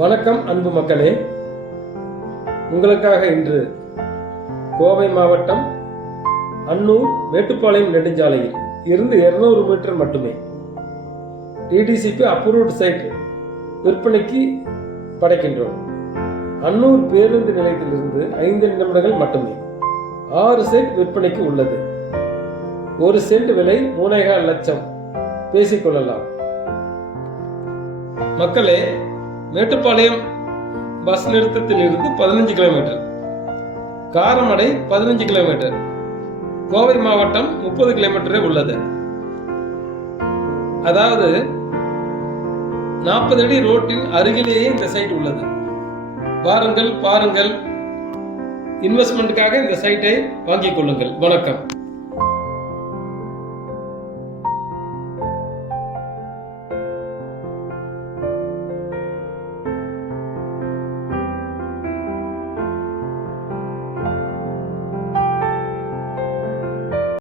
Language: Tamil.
வணக்கம் அன்பு மக்களே, உங்களுக்காக இன்று கோவை மாவட்டம் அன்னூர் மேட்டுப்பாளையம் நெடுஞ்சாலையில் இருந்து 200 மீட்டர் மட்டுமே டிடிசிபி அப்ரூவ்ட் சைட் விற்பனைக்கு படைக்கின்றோம். அன்னூர் பேருந்து நிலையத்திலிருந்து 5 நிமிடங்கள் மட்டுமே 6 சென்ட் விற்பனைக்கு உள்ளது. ஒரு சென்ட் விலை 3.25 லட்சம். பேசிக்கொள்ளலாம். மக்களே, மேட்டுப்பாளையம் பஸ் நிறுத்தத்தில் இருந்து 15 கிலோமீட்டர், காரமடை 15 கிலோமீட்டர், கோவை மாவட்டம் 30 கிலோமீட்டரே உள்ளது. அதாவது 40 அடி ரோட்டின் அருகிலேயே இந்த சைட் உள்ளது. வாருங்கள், பாருங்கள். இன்வெஸ்ட்மெண்ட்டுக்காக இந்த சைட்டை வாங்கிக் கொள்ளுங்கள். வணக்கம்.